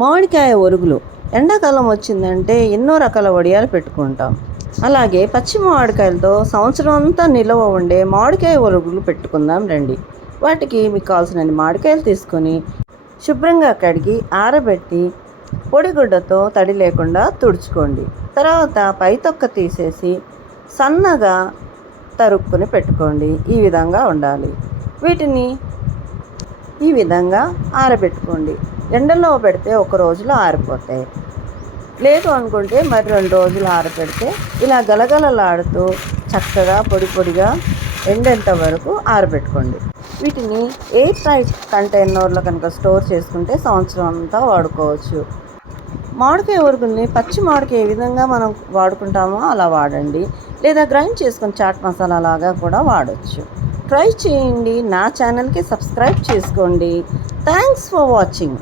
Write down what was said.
మామిడికాయ ఒరుగులు. ఎండాకాలం వచ్చిందంటే ఎన్నో రకాల వడియాలు పెట్టుకుంటాం. అలాగే పచ్చి మామిడికాయలతో సంవత్సరం అంతా నిల్వ ఉండే మామిడికాయ ఒరుగులు పెట్టుకుందాం రండి. వాటికి మీకు కావాల్సినన్ని మామిడికాయలు తీసుకొని శుభ్రంగా కడిగి ఆరబెట్టి పొడిగుడ్డతో తడి లేకుండా తుడుచుకోండి. తర్వాత పై తొక్క తీసేసి సన్నగా తరుక్కుని పెట్టుకోండి. ఈ విధంగా ఉండాలి. వీటిని ఈ విధంగా ఆరబెట్టుకోండి. ఎండలో పెడితే ఒక రోజులో ఆరిపోతాయి. లేదు అనుకుంటే మరి 2 రోజులు ఆరబెడితే ఇలా గలగలలాడుతూ చక్కగా పొడి పొడిగా ఎండేంత వరకు ఆరబెట్టుకోండి. వీటిని ఎయిర్ టైట్ కంటైనర్లో కనుక స్టోర్ చేసుకుంటే సంవత్సరం అంతా వాడుకోవచ్చు. మామిడికాయ ఊరుగుల్ని పచ్చి మామిడికాయ ఏ విధంగా మనం వాడుకుంటామో అలా వాడండి. లేదా గ్రైండ్ చేసుకొని చాట్ మసాలా లాగా కూడా వాడచ్చు. ట్రై చేయండి. నా ఛానల్కి సబ్స్క్రైబ్ చేసుకోండి. Thanks for watching.